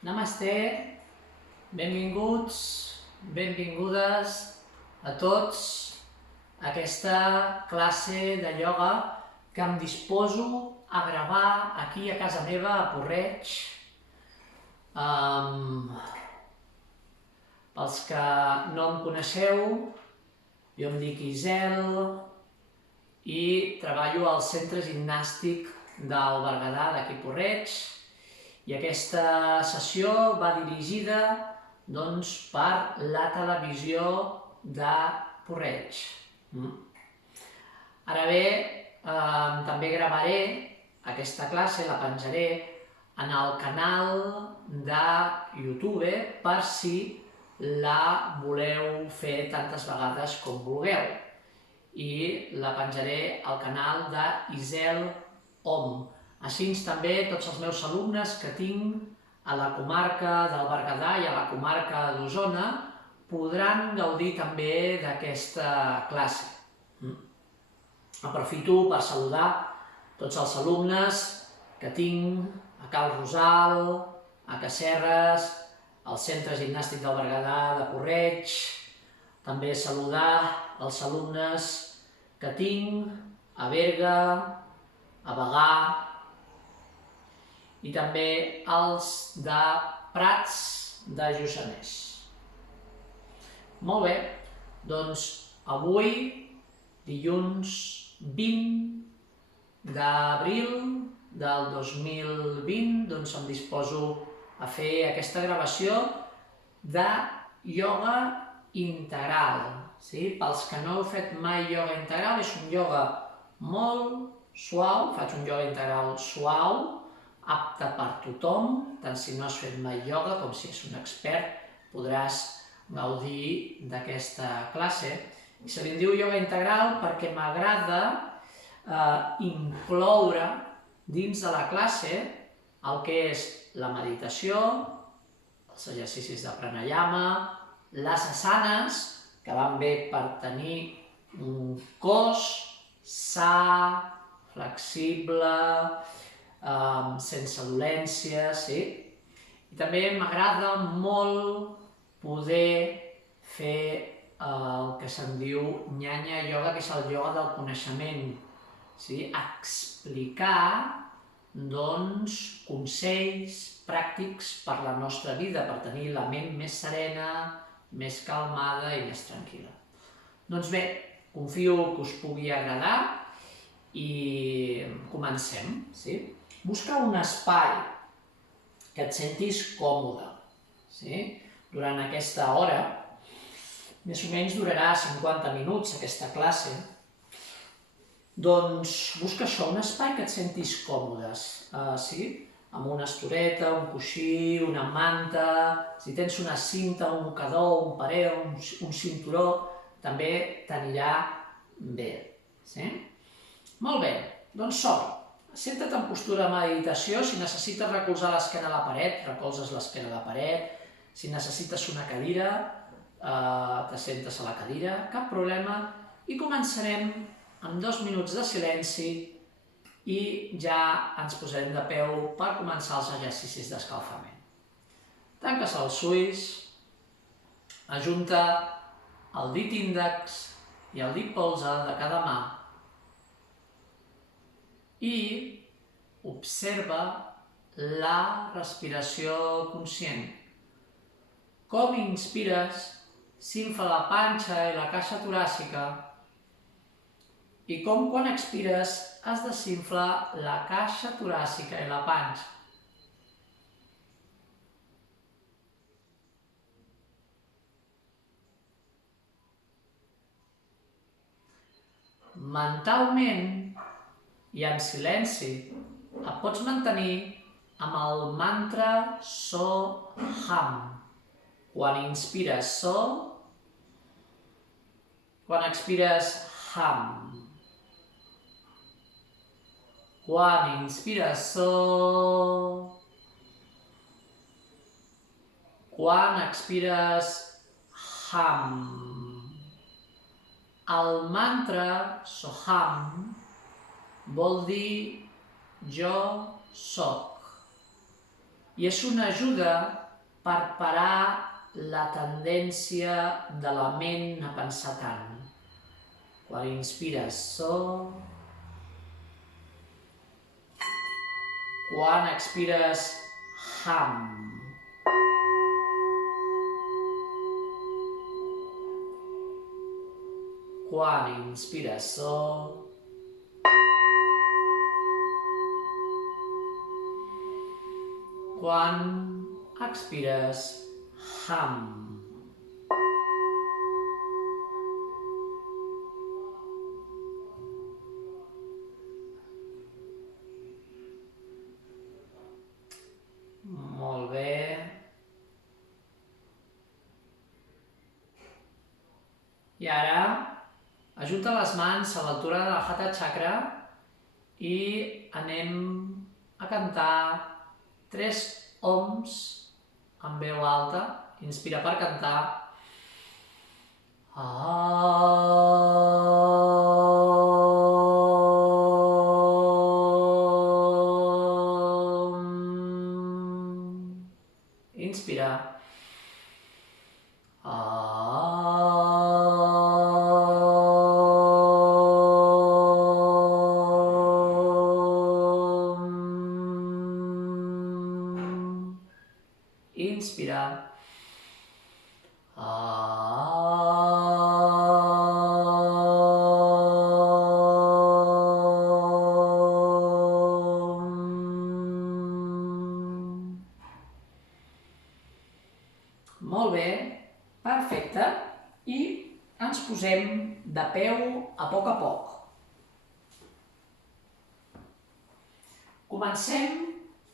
Namasté, benvinguts, benvingudes a tots a aquesta classe de ioga que em disposo a gravar aquí a casa meva, a Porreig. Pels que no em coneixeu, jo em dic Isel i treballo al centre gimnàstic del Berguedà d'aquí Porreig. I aquesta sessió va dirigida per la televisió de Porreig. Ara bé, també gravaré aquesta classe, la penjaré en el canal de YouTube per si la voleu fer tantes vegades com vulgueu. I la penjaré al canal d'Isel Om. Així també tots els meus alumnes que tinc a la comarca del Berguedà i a la comarca d'Osona podran gaudir també d'aquesta classe. Aprofito per saludar tots els alumnes que tinc a Cal Rosal, a Casserres, al Centre Gimnàstic del Berguedà de Porreig, també saludar els alumnes que tinc a Berga, a Bagà, i també els de Prats de Lluçanès. Molt bé, doncs avui, dilluns 20 d'abril del 2020, doncs em disposo a fer aquesta gravació de ioga integral. Pels que no heu fet mai ioga integral, és un ioga molt suau, faig un ioga integral suau, apte per tothom, tant si no has fet mai ioga com si ets un expert, podràs gaudir d'aquesta classe. I se li diu ioga integral perquè m'agrada incloure dins de la classe el que és la meditació, els exercicis de pranayama, les asanes, que van bé per tenir un cos sa, flexible, sense dolències, I també m'agrada molt poder fer el que se'n diu Jnana Yoga, que és el ioga del coneixement, explicar consells pràctics per la nostra vida, per tenir la ment més serena, més calmada i més tranquil·la. Doncs bé, confio que us pugui agradar i comencem. Busca un espai que et sentis còmode. Durant aquesta hora, més o menys durarà 50 minuts aquesta classe, doncs busca això, un espai que et sentis còmodes, amb una estoreta, un coixí, una manta, si tens una cinta, un mocador, un parell, un cinturó, també t'anirà bé. Molt bé, doncs som. Senta't en postura de meditació, si necessites recolzar l'esquena a la paret, recolzes l'esquena a la paret, si necessites una cadira, t'assentes a la cadira, cap problema, i començarem amb 2 minuts de silenci i ja ens posarem de peu per començar els exercicis d'escalfament. Tanques els ulls, ajunta el dit índex i el dit polze de cada mà i observa la respiració conscient. Com inspires, s'infla la panxa i la caixa toràcica i com quan expires es desinfla la caixa toràcica i la panxa. Mentalment i en silenci et pots mantenir amb el mantra So-Ham. Quan inspires So, quan expires Ham. Quan inspires So, quan expires Ham. El mantra Soham vol dir jo soc i és una ajuda per parar la tendència de la ment a pensar tant. Quan inspires, so. Quan expires, ham. Quan inspires, so. Quan expires, ham. Molt bé. I ara, ajunta les mans a l'altura de la Hatha Chakra i anem a cantar 3 oms en veu alta. Inspira per cantar. Inspira. Inspira. Molt bé, perfecte. I ens posem de peu a poc. Comencem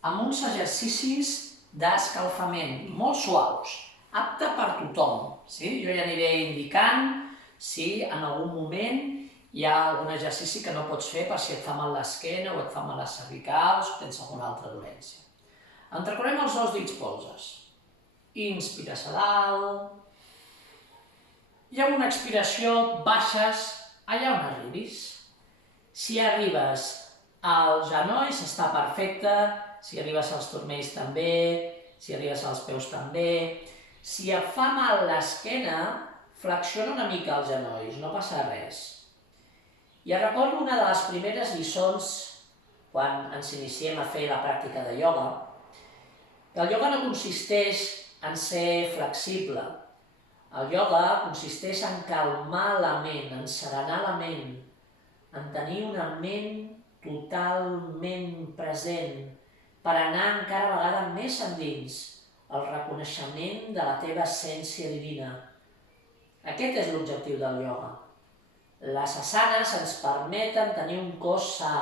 amb uns exercicis d'escalfament molt suaus, apte per tothom. Sí? Jo ja aniré indicant si en algun moment hi ha algun exercici que no pots fer per si et fa mal l'esquena o et fa mal les cervicals o tens alguna altra dolència. Entrecorrem els 2 dits polzes. Inspires a dalt i amb una expiració baixes allà on arribis. Si arribes als genolls està perfecte, si arribes als turmells també, si arribes als peus també. Si et fa mal l'esquena, flexiona una mica els genolls, no passa res. I recordo una de les primeres lliçons quan ens iniciem a fer la pràctica de ioga, que el ioga no consisteix en ser flexible. El ioga consisteix en calmar la ment, en serenar la ment, en tenir una ment totalment present, per anar encara vegada més endins, el reconeixement de la teva essència divina. Aquest és l'objectiu del ioga. Les asanes ens permeten tenir un cos sa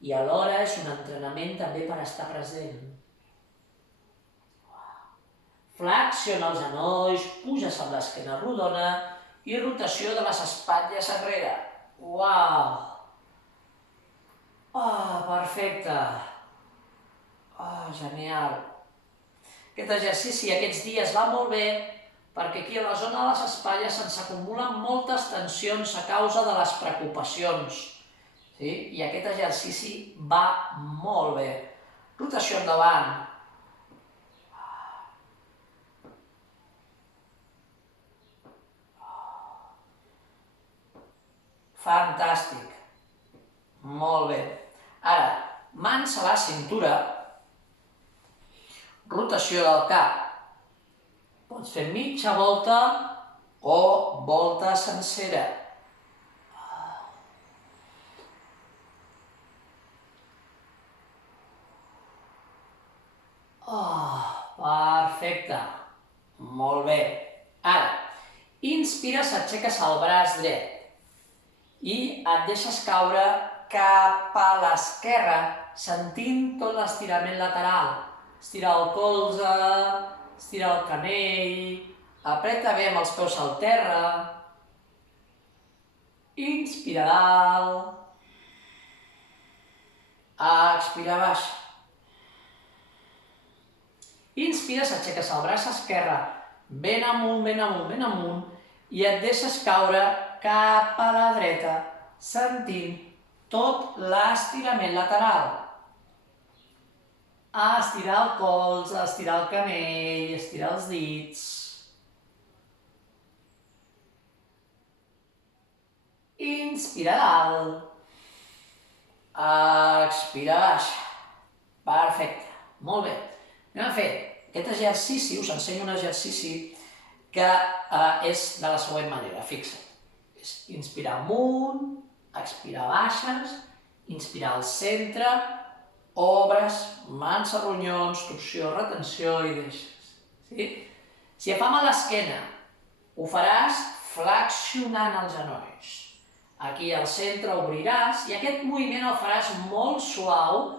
i alhora és un entrenament també per estar present. Flexiona els genolls, puges amb l'esquena rodona i rotació de les espatlles enrere. Uau! Perfecte! Genial! Aquest exercici aquests dies va molt bé perquè aquí a la zona de les espatlles se'ns acumulen moltes tensions a causa de les preocupacions. I aquest exercici va molt bé. Rotació endavant. Fantàstic. Molt bé. Ara, mans a la cintura. Rotació del cap. Pots fer mitja volta o volta sencera. Perfecte. Molt bé. Ara, inspires, aixeques el braç dret i et deixes caure cap a l'esquerra, sentint tot l'estirament lateral. Estira el colze, estira el canell, apreta bé amb els peus al terra. Inspira dalt. Expira baix. Inspires, aixeques el braç esquerre, ben amunt, i et deixes caure cap a la dreta, sentint tot l'estirament lateral. estirar el colze, estirar el canell, estirar els dits. Inspira dalt. Expira baix. Perfecte. Molt bé. Anem a fer aquest exercici, us ensenyo un exercici que és de la següent manera, fixa't. És inspirar amunt, expirar baixes, inspirar al centre, obres, mans a ronyons, torsió, retenció i deixes. Sí? Si et fa mal l'esquena, ho faràs flexionant els genolls. Aquí al centre obriràs i aquest moviment el faràs molt suau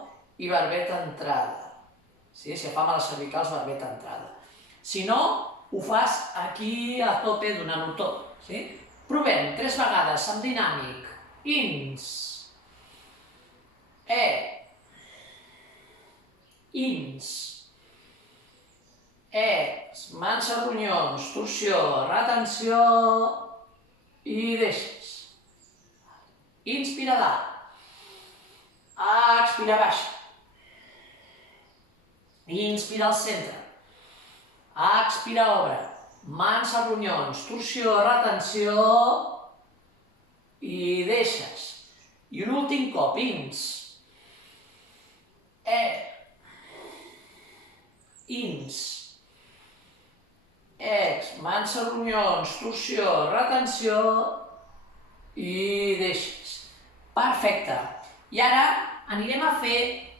i barbeta entrada. Si et fa mal les cervicals, barbeta entrada. Si no, ho fas aquí a tope donant-ho tot. Provem 3 vegades amb dinàmic. Ins. Ins. Ex. Mans a ronyons, torsió, retenció i deixes. Inspira dalt. Expira baix. Inspira al centre. Expira obre. Mans a ronyons, torsió, retenció i deixes. I un últim cop, ins. Ins. Ex, mans a ronyons, torsió, retenció i deixes. Perfecte. I ara anirem a fer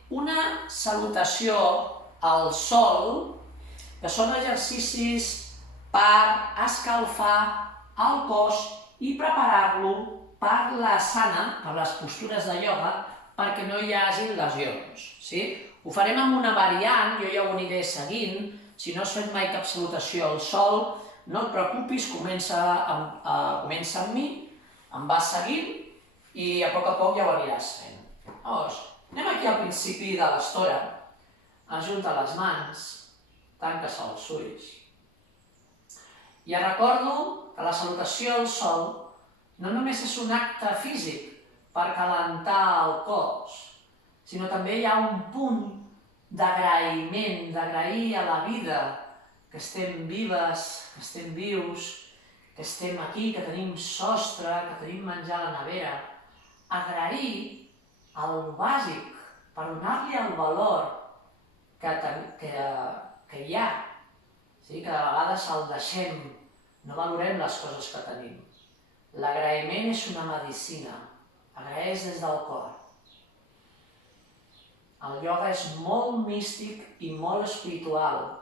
una salutació al sol, que són exercicis per escalfar el cos i preparar-lo per l'asana, per les postures de ioga, perquè no hi hagi lesions. Ho farem amb una variant, jo ja ho aniré seguint. Si no has fet mai cap salutació al sol, no et preocupis, comença amb mi, em vas seguint i a poc ja ho aniràs fent. Anem aquí al principi de l'estora. Ajunta les mans, tanques els ulls. I recordo que la salutació al sol no només és un acte físic per calentar el cos, sinó també hi ha un punt d'agraïment, d'agrair a la vida, que estem vives, que estem vius, que estem aquí, que tenim sostre, que tenim menjar a la nevera. Agrair el bàsic, per donar-li el valor que hi ha, que de vegades el deixem, no valorem les coses que tenim. L'agraïment és una medicina, agraeix des del cor. El ioga és molt místic i molt espiritual.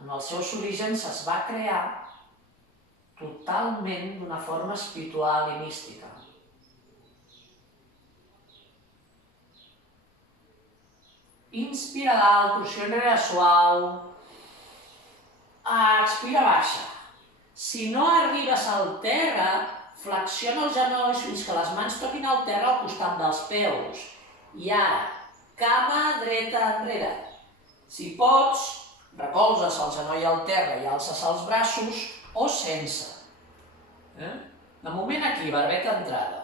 En els seus orígens es va crear totalment d'una forma espiritual i mística. Inspira dalt, torsió enrere suau. Expira baixa. Si no arribes al terra, flexiona els genolls fins que les mans toquin el terra al costat dels peus. I ara, cama dreta enrere. Si pots, recolzes el genoll al terra i alces els braços o sense. De moment aquí, barbeta entrada.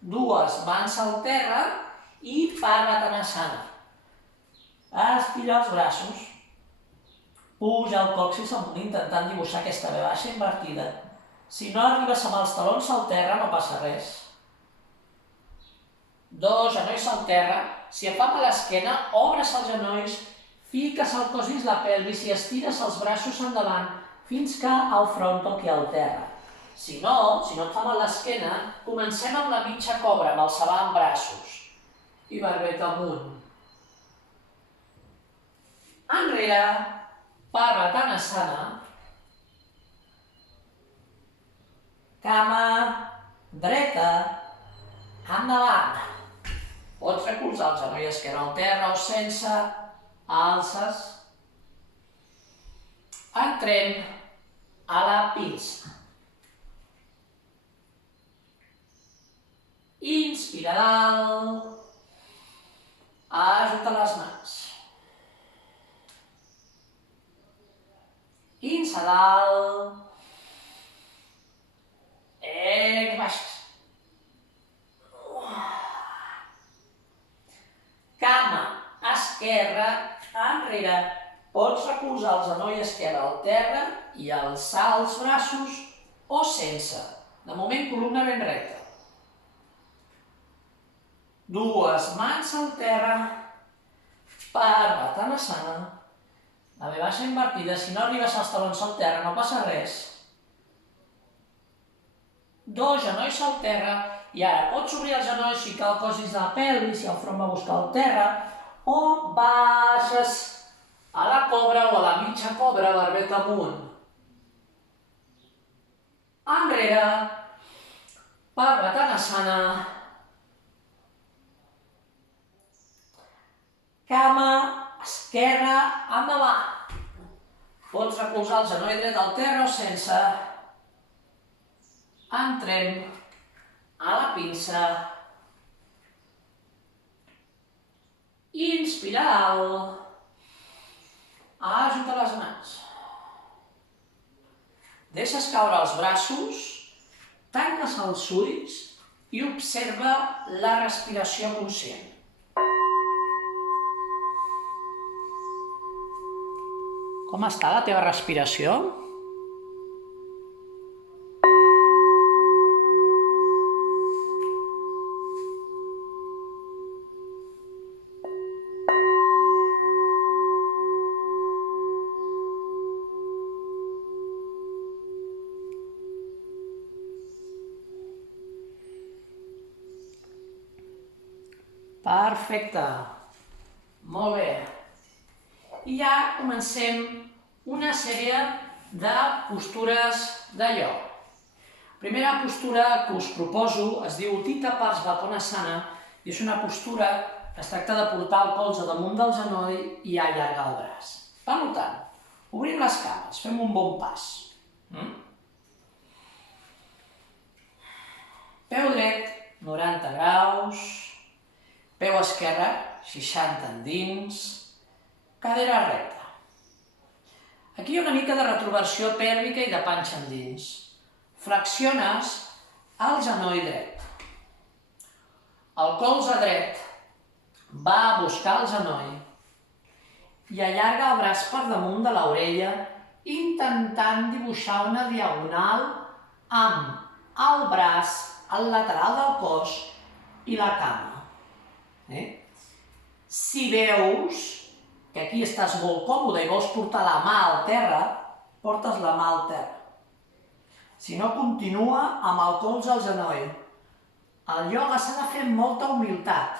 Dues mans al terra i Parvatanasana. Estira els braços. Puja el còccix amunt intentant dibuixar aquesta V baixa invertida. Si no arribes amb els talons al terra no passa res. 2 genolls al terra. Si et fa mal l'esquena, obres els genolls, fiques el cos dins la pelvis i estires els braços endavant fins que el front toqui al terra. Si no et fa mal l'esquena, comencem amb la mitja cobra, amb els avantbraços. I barbeta amunt. Enrere, Parvatanasana. Cama dreta, endavant. Pots recolzar el genoll esquerre al terra o sense, alces. Entrem a la pinça. Inspira dalt. Ajunta les mans. Insa dalt. Baixes. Cama, esquerra. esquerra, enrere. Pots recolzar el genoll esquerre al terra i alçar els braços o sense. De moment, columna ben recta. Dues mans al terra, Parvatanasana. La V baixa invertida, si no arribes als talons al terra no passa res. Dos genolls al terra, i ara pots obrir els genolls, ficar el cos dins de la pelvis i el front va buscar el terra, o baixes a la cobra o a la mitja cobra, barbet amunt. Enrere, Parvatanasana. Cama esquerra endavant. Pots recolzar el genoll dret al terra o sense. Entrem a la pinça. Inspira alt. Ajunta les mans. Deixes caure els braços, tanques els ulls i observa la respiració conscient. Com està la teva respiració? Perfecte. Molt bé. I ja comencem una sèrie de postures de ioga. La primera postura que us proposo es diu Utthita Parsvakonasana i és una postura que es tracta de portar el colze damunt del genoll i allargar el braç. Per tant, obrim les cames, fem un bon pas. Peu dret, 90 graus. Peu esquerre, 60 endins, cadera recta. Aquí hi ha una mica de retroversió pèlvica i de panxa endins. Flexiones el genoll dret. El colze dret va a buscar el genoll i allarga el braç per damunt de l'orella, intentant dibuixar una diagonal amb el braç, el lateral del cos i la cama. Si veus que aquí estàs molt còmode i vols portar la mà al terra, portes la mà al terra. Si no, continua amb el colze al genoll. El ioga s'ha de fer amb molta humilitat.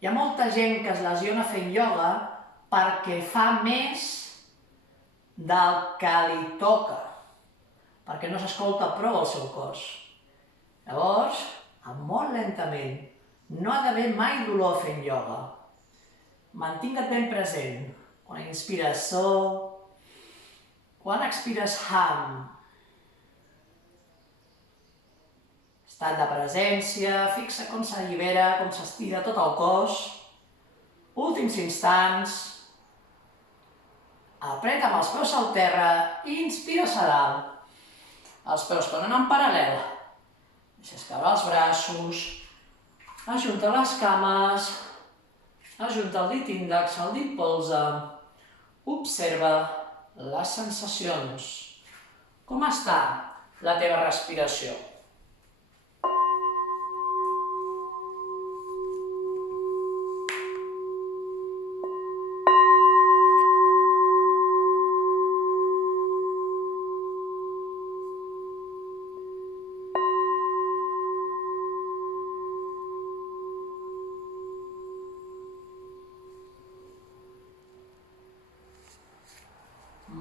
Hi ha molta gent que es lesiona fent ioga perquè fa més del que li toca, perquè no s'escolta prou el seu cos. Llavors, molt lentament, no ha d'haver mai dolor fent ioga. Mantinga't ben present. Quan inspires so, quan expires ham. Estat de presència, fixa com s'allibera, com s'estira tot el cos. Últims instants. Apreta amb els peus al terra i inspires a dalt. Els peus tornen en paral·lel. Deixes caure els braços. Ajunta les cames, ajunta el dit índex, el dit polze, observa les sensacions. Com està la teva respiració?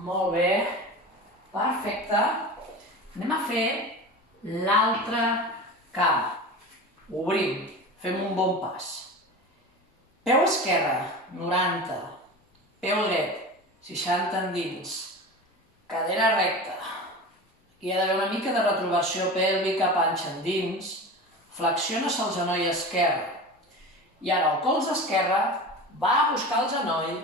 Molt bé, perfecte. Anem a fer l'altra cama. Obrim, fem un bon pas. Peu esquerre, 90. Peu dret, 60 endins. Cadera recta. Aquí hi ha d'haver una mica de retroversió pèlvica, panxa endins. Flexiones el genoll esquerre. I ara el colze esquerre va a buscar el genoll,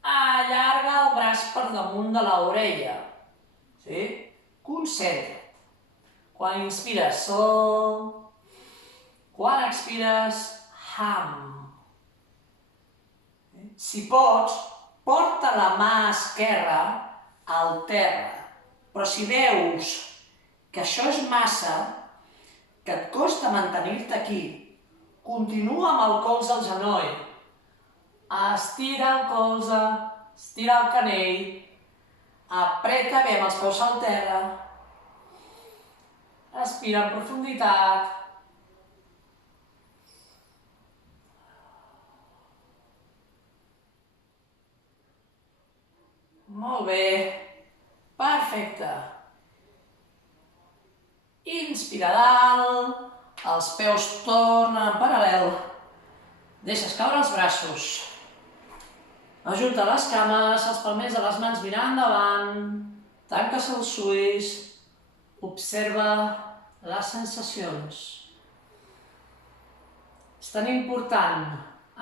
allarga el braç per damunt de l'orella. Concentra't. Quan inspires, so. Quan expires, ham. Si pots, porta la mà esquerra al terra, però si veus que això és massa, que et costa mantenir-te aquí, continua amb el colze al genoll. Estira el colze, estira el canell, apreta bé amb els peus al terra, respira en profunditat. Molt bé, perfecte. Inspira dalt, els peus tornen en paral·lel, deixes caure els braços, ajunta les cames, els palmers de les mans mirant endavant, tanques els ulls, observa les sensacions. És tan important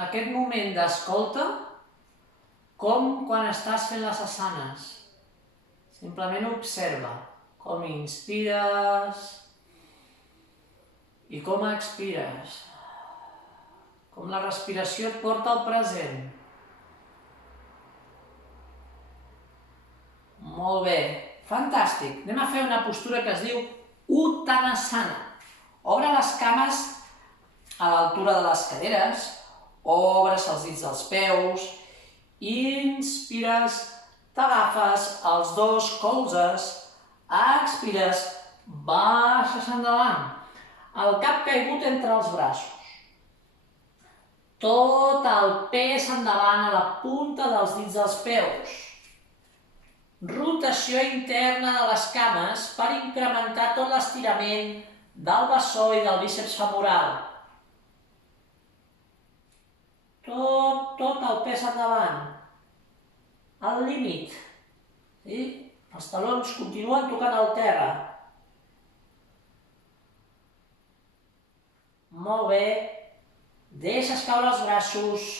aquest moment d'escolta com quan estàs fent les asanes. Simplement observa com inspires i com expires. Com la respiració et porta al present. Molt bé, fantàstic. Anem a fer una postura que es diu Uttanasana. Obre les cames a l'altura de les caderes, obres els dits dels peus, inspires, t'agafes els dos colzes, expires, baixes endavant, el cap caigut entre els braços, tot el pes endavant a la punta dels dits dels peus, rotació interna de les cames per incrementar tot l'estirament del bessó i del bíceps femoral. Tot el pes endavant, al límit. Sí? Els talons continuen tocant el terra. Molt bé. Deixes caure els braços,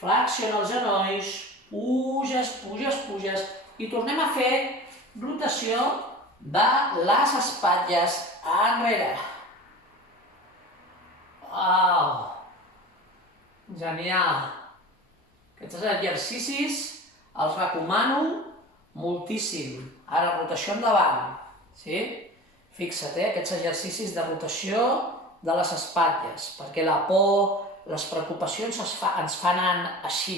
flexiona els genolls, puges, puges, puges i tornem a fer rotació de les espatlles enrere. Wow! Genial! Aquests exercicis els recomano moltíssim. Ara, rotació endavant. Sí? Fixa't, aquests exercicis de rotació de les espatlles, perquè la por, les preocupacions ens fan anar així.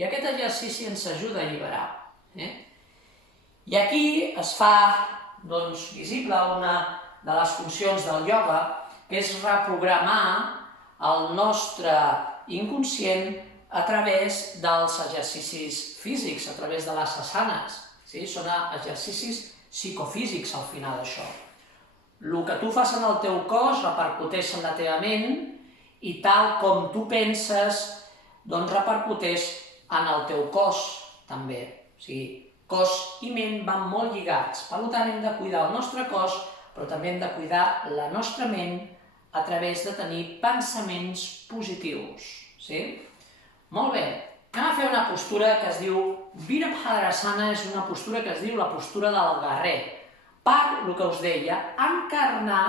I aquest exercici ens ajuda a alliberar. I aquí es fa visible una de les funcions del ioga, que és reprogramar el nostre inconscient a través dels exercicis físics, a través de les asanes. Són exercicis psicofísics al final, això. El que tu fas en el teu cos repercuteix en la teva ment i tal com tu penses, repercuteix en el teu cos, també. O sigui, cos i ment van molt lligats. Per tant, hem de cuidar el nostre cos, però també hem de cuidar la nostra ment a través de tenir pensaments positius. Molt bé. Anem a fer una postura que es diu Virabhadrasana, és una postura que es diu la postura del guerrer. Per, el que us deia, encarnar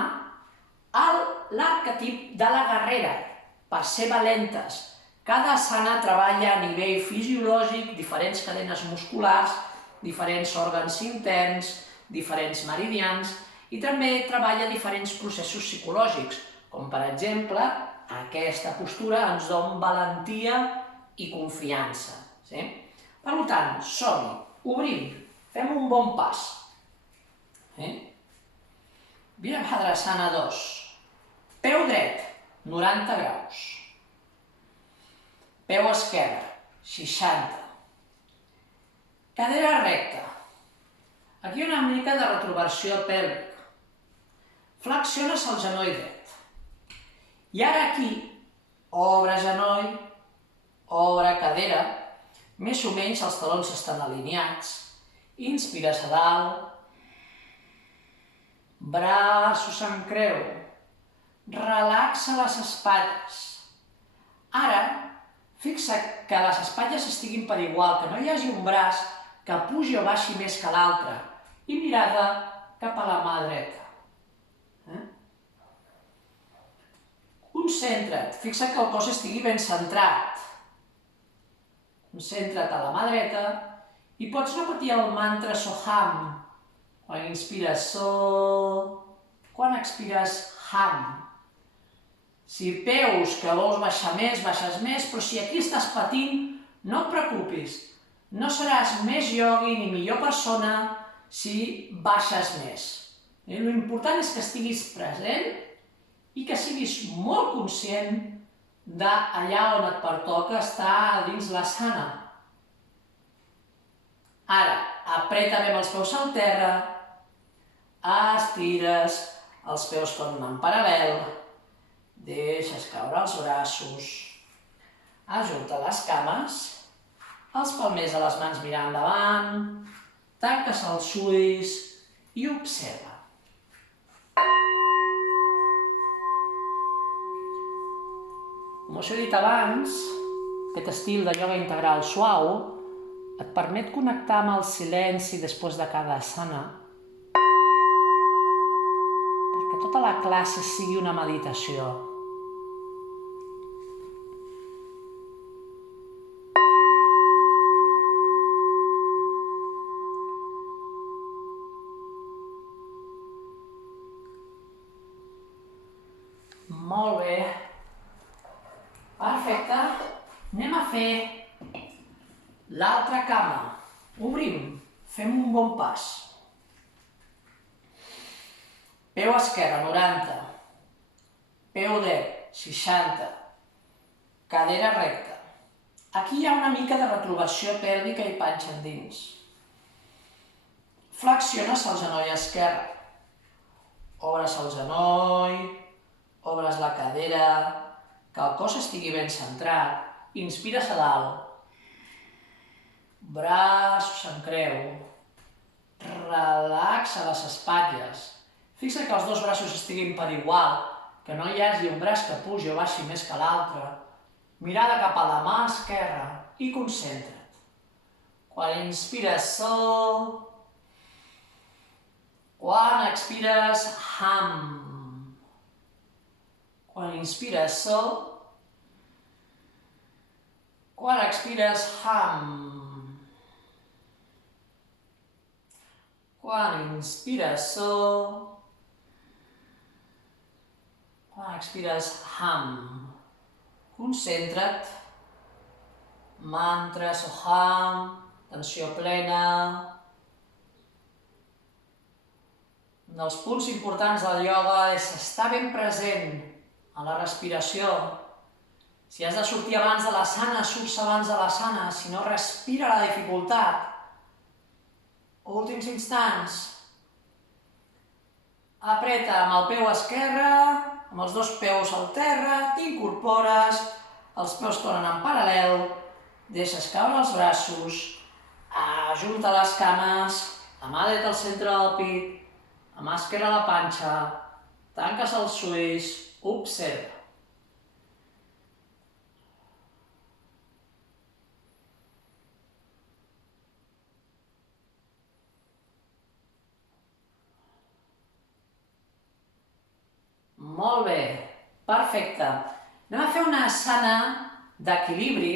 l'arquetip de la guerrera, per ser valentes. Cada asana treballa a nivell fisiològic, diferents cadenes musculars, diferents òrgans interns, diferents meridians, i també treballa diferents processos psicològics, com per exemple, aquesta postura ens dona valentia i confiança. Per tant, som-hi, obrim, fem un bon pas. Virabhadrasana 2. Peu dret, 90 graus. Peu esquerre, 60. Cadera recta. Aquí hi ha una mica de retroversió pèlvica. Flexiones el genoll dret. I ara aquí, obre genoll, obre cadera, més o menys els talons estan alineats, inspires a dalt, braços en creu, relaxa les espatlles. Ara, fixa que les espatlles estiguin per igual, que no hi hagi un braç que pugi o baixi més que l'altre, i mirada cap a la mà dreta. Concentra't, fixa que el cos estigui ben centrat. Concentra't a la mà dreta i pots repetir el mantra Soham. Quan inspires So, quan expires Ham. Si veus que vols baixar més, baixes més, però si aquí estàs patint, no et preocupis. No seràs més iogui ni millor persona si baixes més. L'important és que estiguis present i que siguis molt conscient d'allà on et pertoca estar dins l'asana. Ara, apreta bé els peus al terra, estires els peus tornen en paral·lel, deixes caure els braços, ajunta les cames, els palmers de les mans mirant endavant, tanques els ulls i observa. Com us he dit abans, aquest estil de ioga integral suau et permet connectar amb el silenci després de cada asana, perquè tota la classe sigui una meditació. Molt bé. Perfecte. Anem a fer l'altra cama. Obrim. Fem un bon pas. Peu esquerre, 90. Peu dret, 60. Cadera recta. Aquí hi ha una mica de retrovació pèlvica i panxa endins. Flexiones el genoll esquerre. Obres el genoll, obres la cadera, que el cos estigui ben centrat. Inspires a dalt. Braços en creu. Relaxa les espatlles. Fixa que els dos braços estiguin per igual, que no hi hagi un braç que pugi o baixi més que l'altre. Mirada cap a la mà esquerra i concentra't. Quan inspires sol, quan expires ham. Quan inspires sol, quan expires ham. Quan inspires sol, quan expires ham. Concentra't. Mantra, Soham, tensió plena. Un dels punts importants del ioga és estar ben present a la respiració. Si has de sortir abans de l'asana, surts abans de l'asana. Si no, respira la dificultat. Últims instants. Apreta amb el peu esquerre, amb els dos peus al terra, t'incorpores, els peus tornen en paral·lel, deixes caure els braços, ajunta les cames, la mà dreta al centre del pit, la mà esquerra a la panxa, tanques els ulls, observa. Molt bé, perfecte. Anem a fer una asana d'equilibri.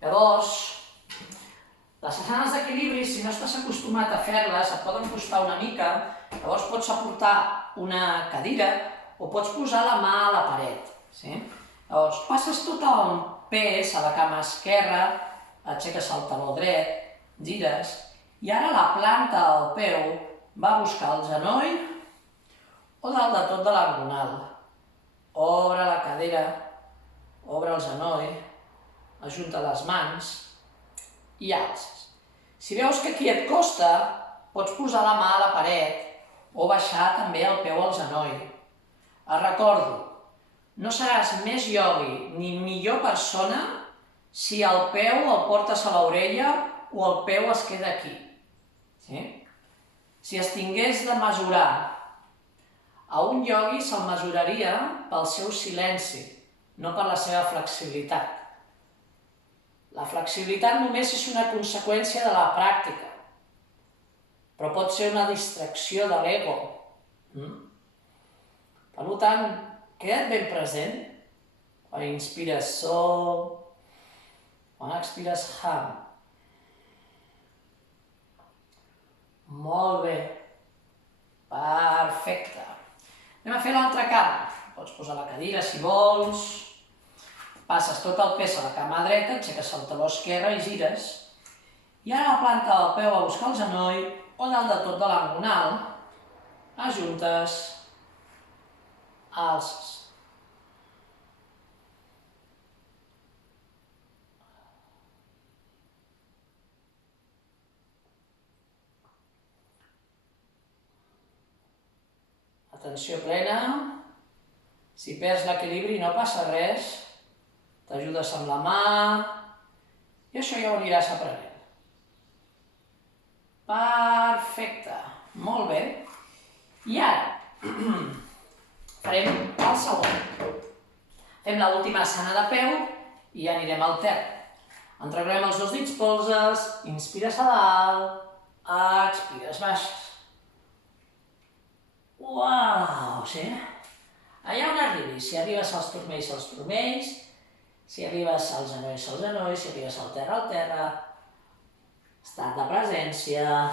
Llavors, les asanes d'equilibri, si no estàs acostumat a fer-les, et poden costar una mica. Llavors pots aportar una cadira o pots posar la mà a la paret. Llavors, passes tot el pes a la cama esquerra, aixeques el taló dret, gires, i ara la planta del peu va a buscar el genoll o dalt de tot de l'abdominal. Obre la cadera, obre el genoll, ajunta les mans i alces. Si veus que aquí et costa, pots posar la mà a la paret o baixar també el peu al genoll. Et recordo, no seràs més iogui ni millor persona si el peu el portes a l'orella o el peu es queda aquí. Si es tingués de mesurar, a un iogui se'l mesuraria pel seu silenci, no per la seva flexibilitat. La flexibilitat només és una conseqüència de la pràctica, però pot ser una distracció de l'ego. Per tant, queda't ben present. Quan inspires sol, Quan expires, ham. Molt bé. Perfecte. Anem a fer l'altra cama. Pots posar la cadira si vols. Passes tot el pes a la cama dreta, aixeques el taló esquerre i gires. I ara la planta del peu a buscar el genoll o dalt de tot de l'angonal. Ajuntes. Alces. Atenció plena. Si perds l'equilibri no passa res. T'ajudes amb la mà i això ja ho aniràs aprenent. Perfecte. Molt bé. I ara farem el segon. Fem l'última asana de peu i ja anirem al terra. Entregarem els dos dits polzes, inspires a dalt, expires baixes. Uau, sí? Allà on arribis, si arribes als turmells, si arribes als genolls, si arribes al terra, estat de presència.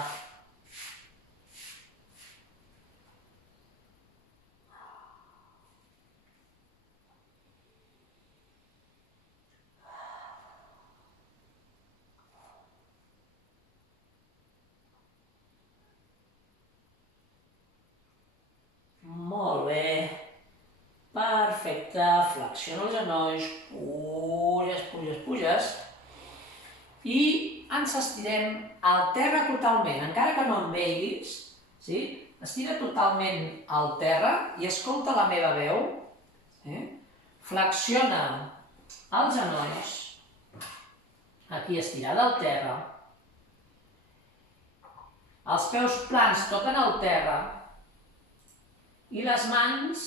Molt bé. Perfecte. Flexiona els genolls. Puges. I ens estirem al terra totalment. Encara que no em veiguis, sí? Estira totalment al terra i escolta la meva veu. Flexiona els genolls. Aquí estirada al terra. Els peus plans toquen el terra. I les mans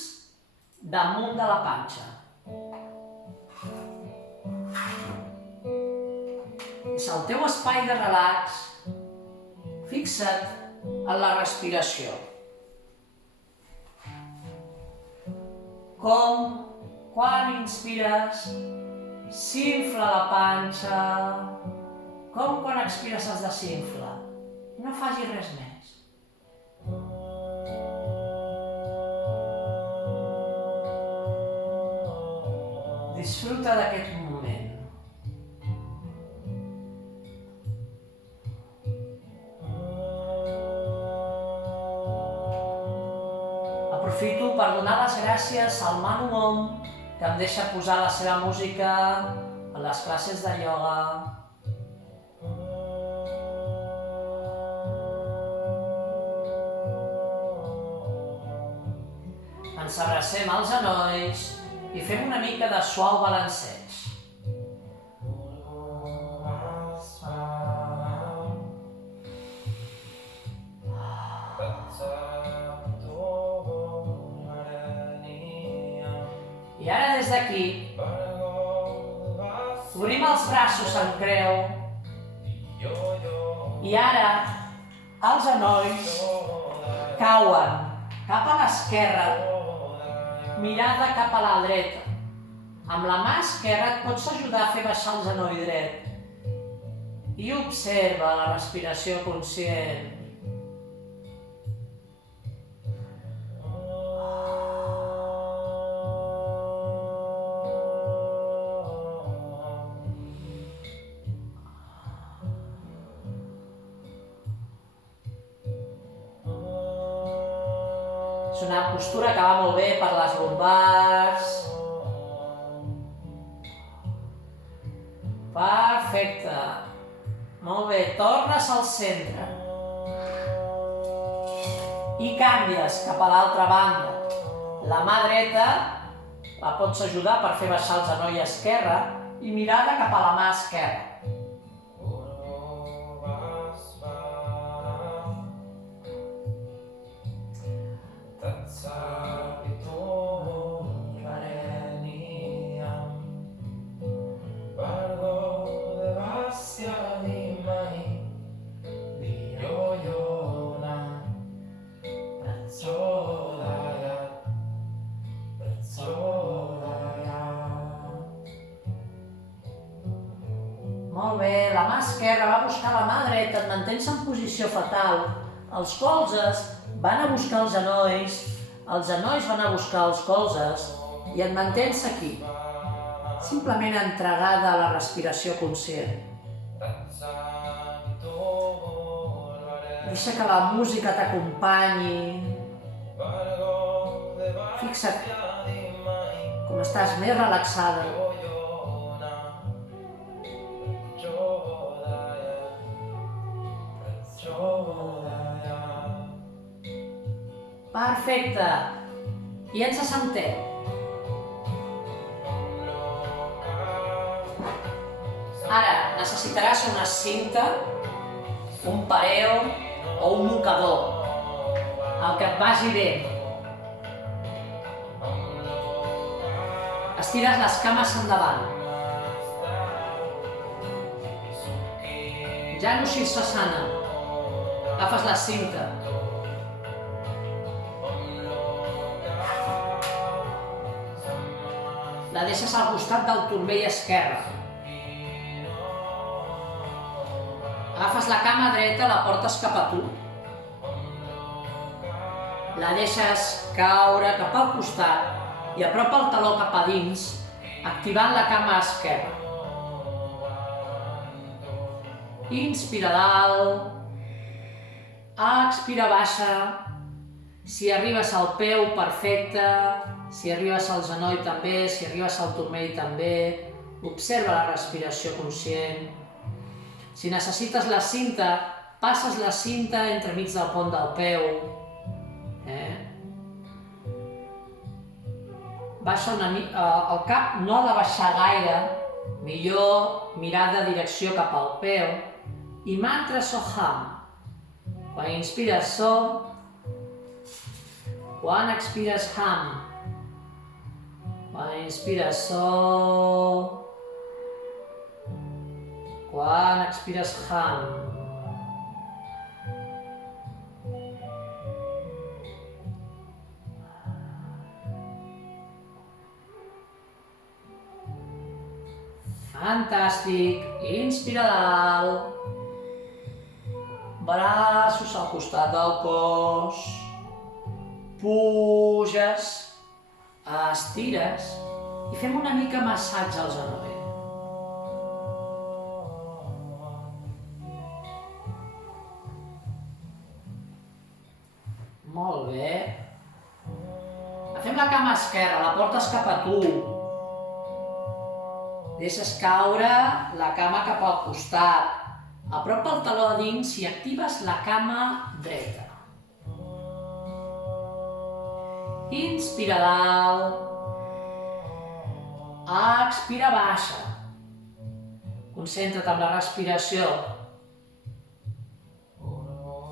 damunt de la panxa. És el teu espai de relax. Fixa't en la respiració. Com, quan inspires, s'infla la panxa. Com quan expires es desinfla. No facis res més. Disfruta d'aquest moment. Aprofito per donar les gràcies al Manu Om, que em deixa posar la seva música a les classes de ioga. Ens abracem als genolls i fem una mica de suau balanceig. I ara des d'aquí obrim els braços en creu i ara els genolls cauen cap a l'esquerra, mirada cap a la dreta. Amb la mà esquerra et pots ajudar a fer baixar el genoll dret i observa la respiració conscient. És una postura que va molt bé per les lumbars. Perfecte. Molt bé, tornes al centre. I canvies cap a l'altra banda. La mà dreta la pots ajudar per fer baixar el genoll esquerre i mirada cap a la mà esquerra. Molt bé, la mà esquerra va a buscar la mà dreta, et mantens en posició fetal. Els colzes van a buscar els genolls van a buscar els colzes i et mantens aquí, simplement entregada a la respiració conscient. Deixa que la música t'acompanyi. Fixa't com estàs més relaxada. Perfecte. I ens assentem. Ara necessitaràs una cinta, un pareo o un mocador, el que et vagi bé. Estires les cames endavant. Ja no Sirsasana. Agafes la cinta. La deixes al costat del turmell esquerre. Agafes la cama dreta, la portes cap a tu. La deixes caure cap al costat i apropa el taló cap a dins, activant la cama esquerra. Inspira dalt. Expira baixa. Si arribes al peu, perfecte. Si arribes al genoll també, si arribes al turmell també. Observa la respiració conscient. Si necessites la cinta, passes la cinta entremig del pont del peu. Baixa una mica, el cap no ha de baixar gaire, millor mirar de direcció cap al peu. I mantra Soham. Quan inspires So, quan expires Ham. Quan inspires So, quan expires Ham. Fantàstic. Inspira dalt. Braços al costat del cos. Puges. Estires. I fem una mica massatge al genoll. Molt bé. Agafem la cama esquerra, la portes cap a tu. Deixes caure la cama cap al costat. Apropa el taló a dins i actives la cama dreta. Inspira dalt. Expira baixa. Concentra't en la respiració.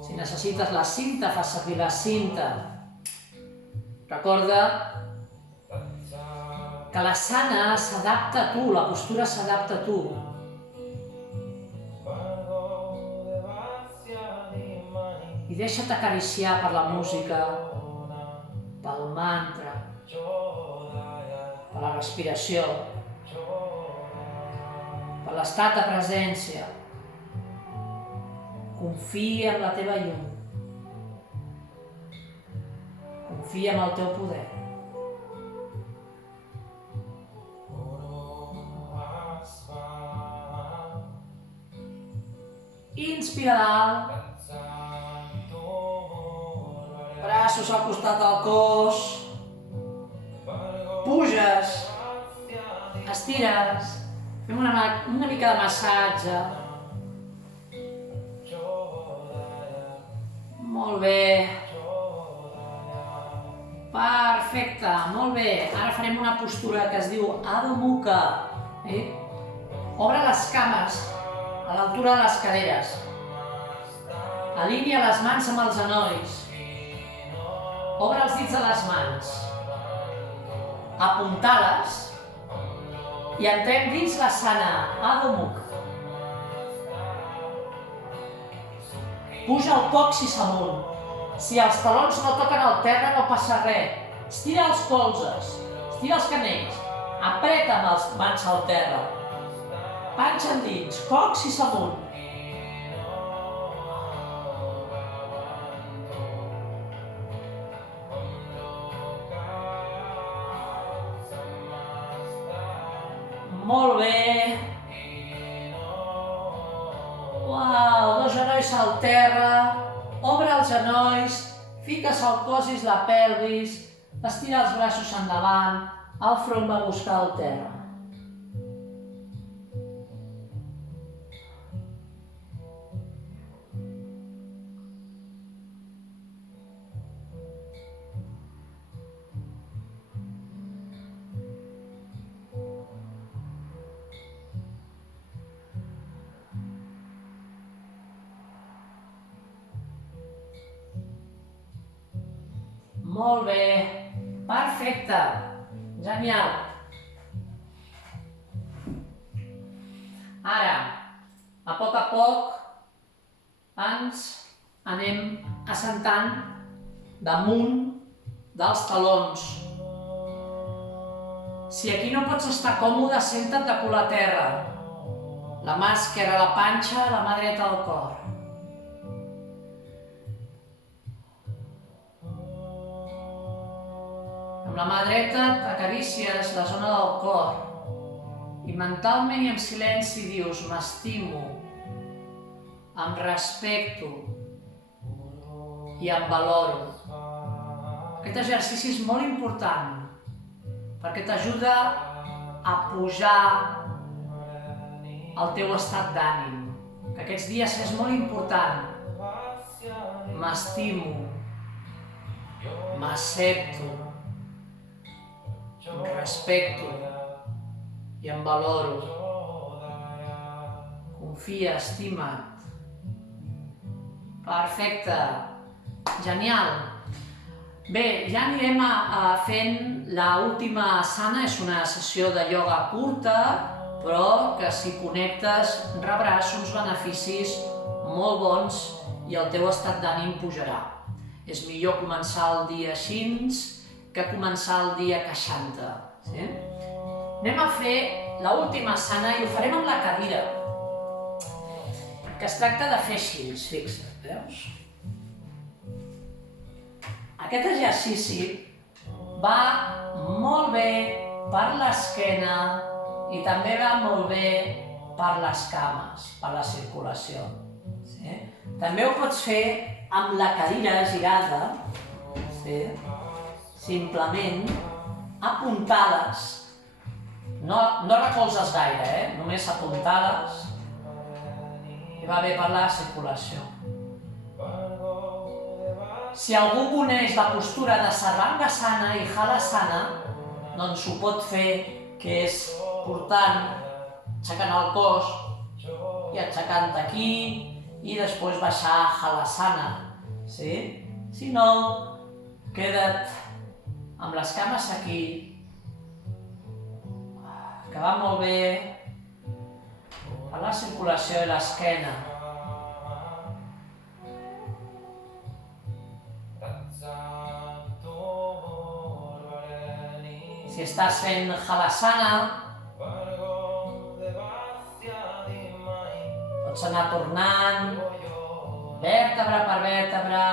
Si necessites la cinta, fas servir la cinta. Recorda que la sana s'adapta a tu, la postura s'adapta a tu. I deixa't acariciar per la música, pel mantra, per la respiració, per l'estat de presència. Confia en la teva llum. Confia en el teu poder. Inspira dalt. Braços al costat del cos. Puges. Estires. Fem una mica de massatge. Molt bé. Perfecte, molt bé. Ara farem una postura que es diu Adho Mukha. Obre les cames a l'altura de les caderes. Alinea les mans amb els genolls. Obre els dits de les mans. Apunta-les. I entrem dins l'asana, Adho Mukha. Puja el coxis amunt. Si els talons no toquen el terra, no passa res. Estira els colzes, estira els canells. Apreta amb les mans al terra. Panxa endins, coxis amunt. Molt bé. Uau, dos genolls al terra. Obre els genolls, fiques el cos i la pelvis, estira els braços endavant, el front va buscar el terra. Molt bé, perfecte, genial. Ara, a poc ens anem assentant damunt dels talons. Si aquí no pots estar còmode, senta't de cul a terra. La mà esquerra a la panxa, la mà dreta al cor. Amb la mà dreta t'acarícies la zona del cor i mentalment i en silenci dius m'estimo, em respecto i em valoro. Aquest exercici és molt important perquè t'ajuda a pujar el teu estat d'ànim, que aquests dies és molt important. M'estimo, m'accepto, em respecto i em valoro. Confia, estima't. Perfecte. Genial. Bé, ja anirem fent l'última asana. És una sessió de ioga curta, però que si connectes rebràs uns beneficis molt bons i el teu estat d'ànim pujarà. És millor començar el dia així que començar el dia queixant-te. Sí? Anem a fer l'última asana i ho farem amb la cadira, que es tracta de fer així, fixa't, veus? Aquest exercici va molt bé per l'esquena i també va molt bé per les cames, per la circulació. Sí? També ho pots fer amb la cadira girada, sí? Simplement apuntades, no recolzes gaire, només apuntades, i va bé per la circulació. Si algú coneix la postura de Sarvangasana i Halasana, doncs ho pot fer, que és portant, aixecant el cos i aixecant aquí i després baixar a Halasana. Sí? Si no, queda't amb les cames aquí, que va molt bé per la circulació i l'esquena. Si estàs fent Halasana, pots anar tornant, vèrtebra per vèrtebra,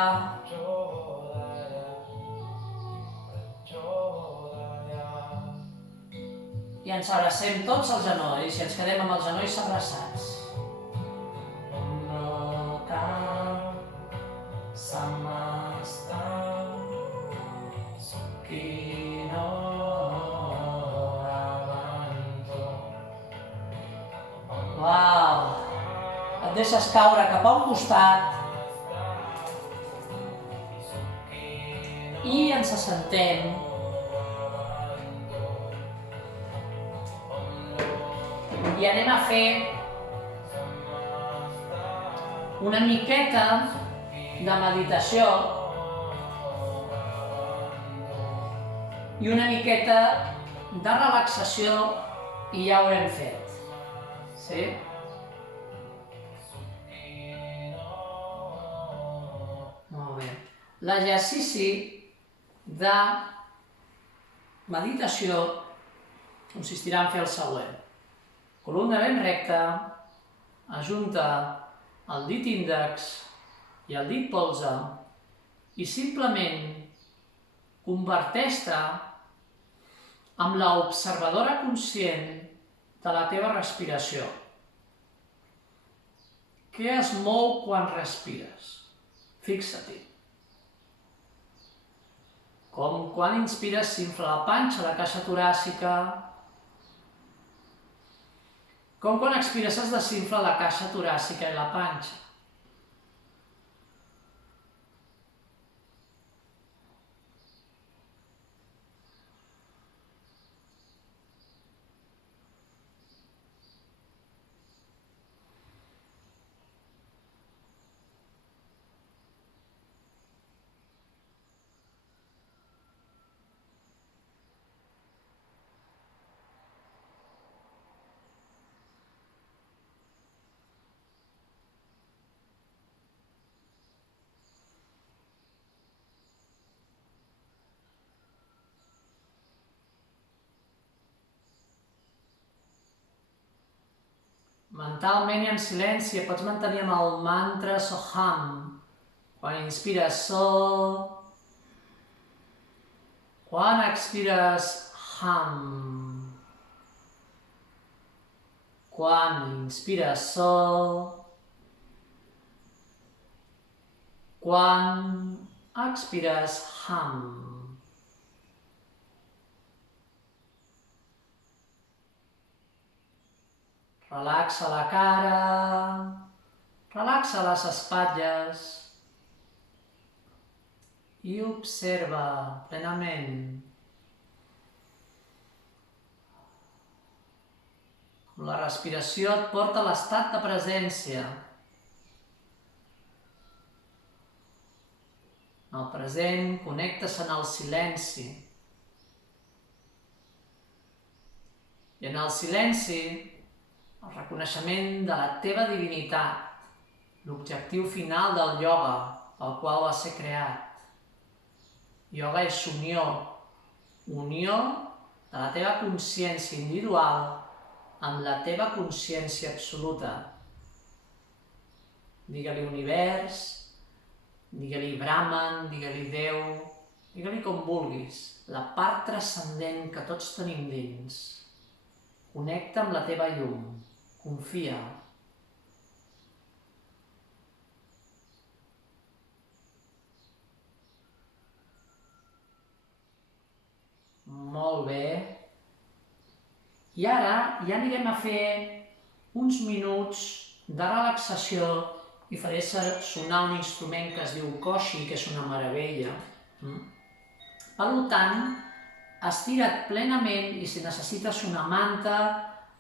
i ens abracem tots els genolls i ens quedem amb els genolls abraçats. Uau! Et deixes caure cap a un costat i ens assentem. I anem a fer una miqueta de meditació i una miqueta de relaxació i ja ho haurem fet. Sí? Molt bé. L'exercici de meditació consistirà en fer el següent. Columna ben recta, ajunta el dit índex i el dit polze i simplement converteix-te en l'observadora conscient de la teva respiració. Què es mou quan respires? Fixa-t'hi. Com quan inspires s'infla la panxa, la caixa toràcica. Com quan expires es desinfla la caixa toràcica i la panxa. Mentalment i en silenci pots mantenir amb el mantra Soham. Quan inspires So, quan expires Ham. Quan inspires So, quan expires Ham. Relaxa la cara, relaxa les espatlles i observa plenament com la respiració et porta a l'estat de presència. En el present connectes en el silenci i en el silenci el reconeixement de la teva divinitat, l'objectiu final del ioga, pel qual va ser creat. Ioga és unió, unió de la teva consciència individual amb la teva consciència absoluta. Digue-li univers, digue-li Brahman, digue-li Déu, digue-li com vulguis, la part transcendent que tots tenim dins. Connecta amb la teva llum. Confia. Molt bé. I ara ja anirem a fer uns minuts de relaxació i faré sonar un instrument que es diu Koshi, que és una meravella. Per tant, estira't plenament i si necessites una manta,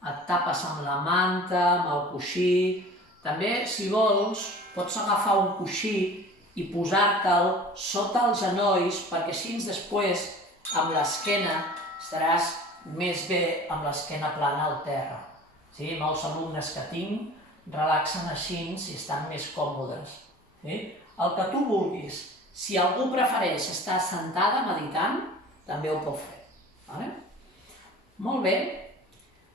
et tapes amb la manta, amb el coixí. També, si vols, pots agafar un coixí i posar-te'l sota els genolls perquè així després, amb l'esquena, estaràs més bé amb l'esquena plana al terra. Sí? Molts alumnes que tinc relaxen així i estan més còmodes. Sí? El que tu vulguis. Si algú prefereix estar sentada meditant, també ho pot fer. Vale? Molt bé.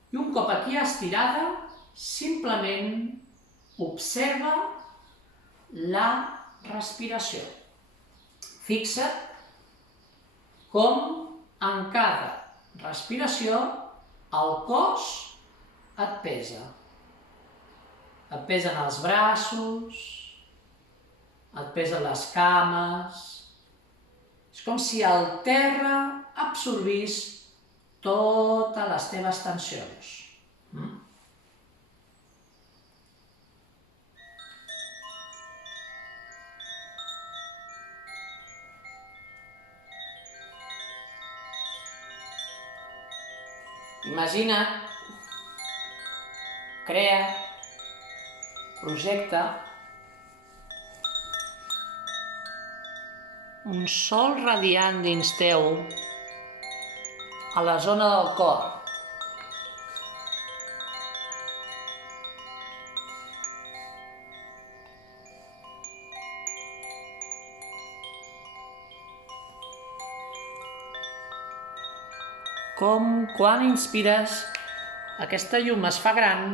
I un cop aquí estirada, simplement observa la respiració. Fixa't com en cada respiració el cos et pesa. Et pesen els braços, et pesen les cames. És com si el terra absorbís totes les teves tensions. Imagina't, crea, projecta un sol radiant dins teu a la zona del cor. Com quan inspires Aquesta llum es fa gran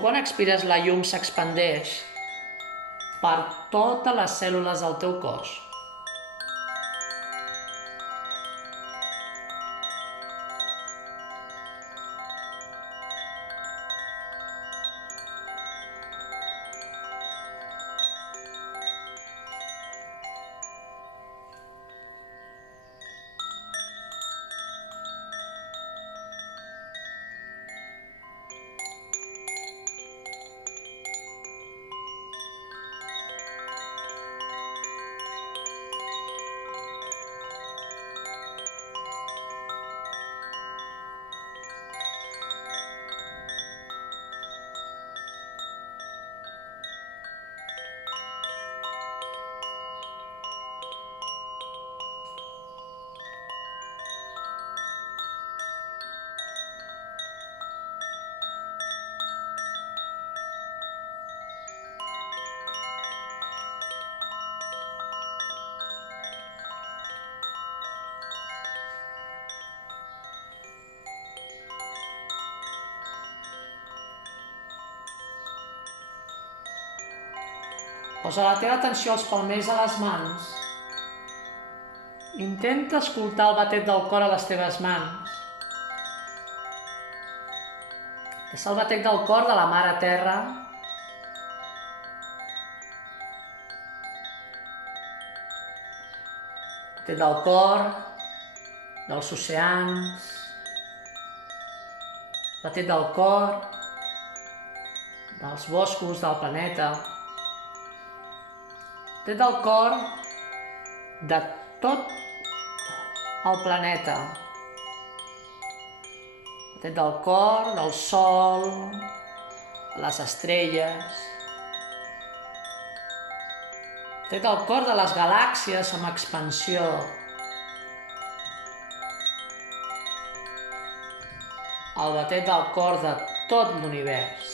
quan expires la llum s'expandeix per totes les cèl·lules del teu cos. Posa la teva atenció als palmells de les mans. Intenta escoltar el batet del cor a les teves mans. És el batec del cor de la Mare Terra. Batec del cor dels oceans. Batec del cor dels boscos del planeta. Batec del cor de tot el planeta. Batec del cor del sol, les estrelles. Batec del cor de les galàxies amb expansió. El batec del cor de tot l'univers.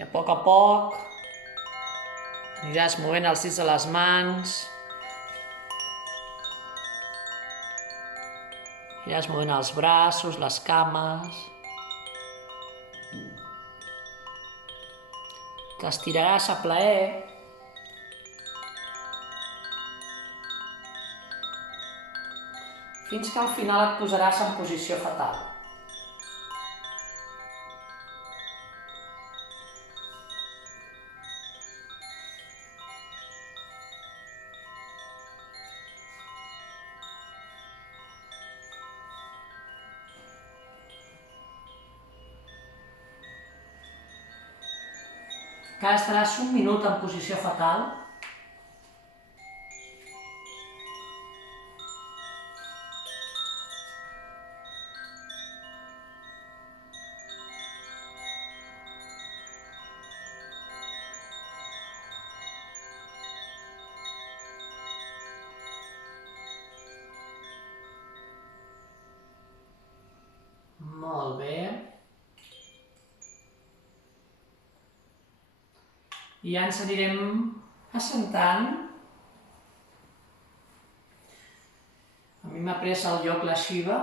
I a poc aniràs movent els dits de les mans, aniràs movent els braços, les cames. T'estiraràs a plaer. Fins que al final et posaràs en posició fetal. Encara estaràs un minut en posició fetal. Molt bé. I ja ens anirem assentant. A mi m'ha pres el lloc la Shiva,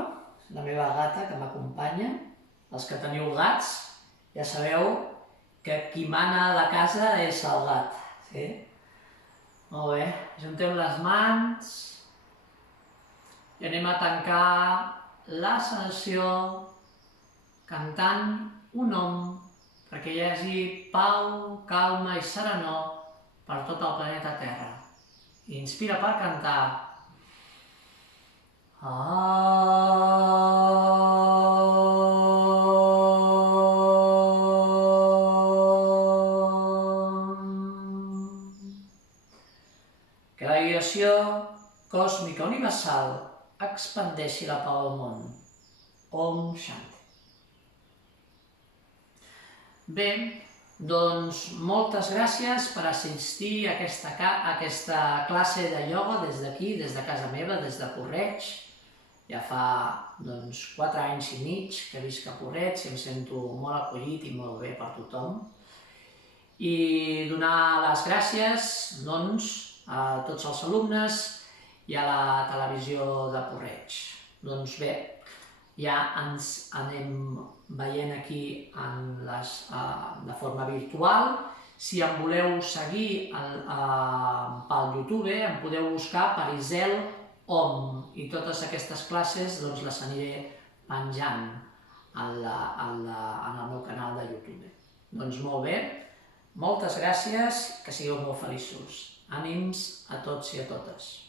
la meva gata que m'acompanya. Els que teniu gats ja sabeu que qui mana a la casa és el gat. Sí? Molt bé, ajuntem les mans i anem a tancar la sessió cantant un om perquè hi hagi pau, calma i serenor per tot el planeta Terra. Inspira per cantar. Que la vibració còsmica universal expandeixi la pau al món. Om Shanti. Bé, doncs moltes gràcies per assistir a aquesta classe de ioga des d'aquí, des de casa meva, des de Porreig. Ja fa 4 anys i mig que visc a Porreig i em sento molt acollit i molt bé per tothom. I donar les gràcies a tots els alumnes i a la televisió de Porreig. Doncs bé, ja ens anem veient aquí de forma virtual. Si em voleu seguir pel YouTube, em podeu buscar per Isel Om i totes aquestes classes les aniré penjant en el meu canal de YouTube. Doncs molt bé, moltes gràcies, que sigueu molt feliços. Ànims a tots i a totes.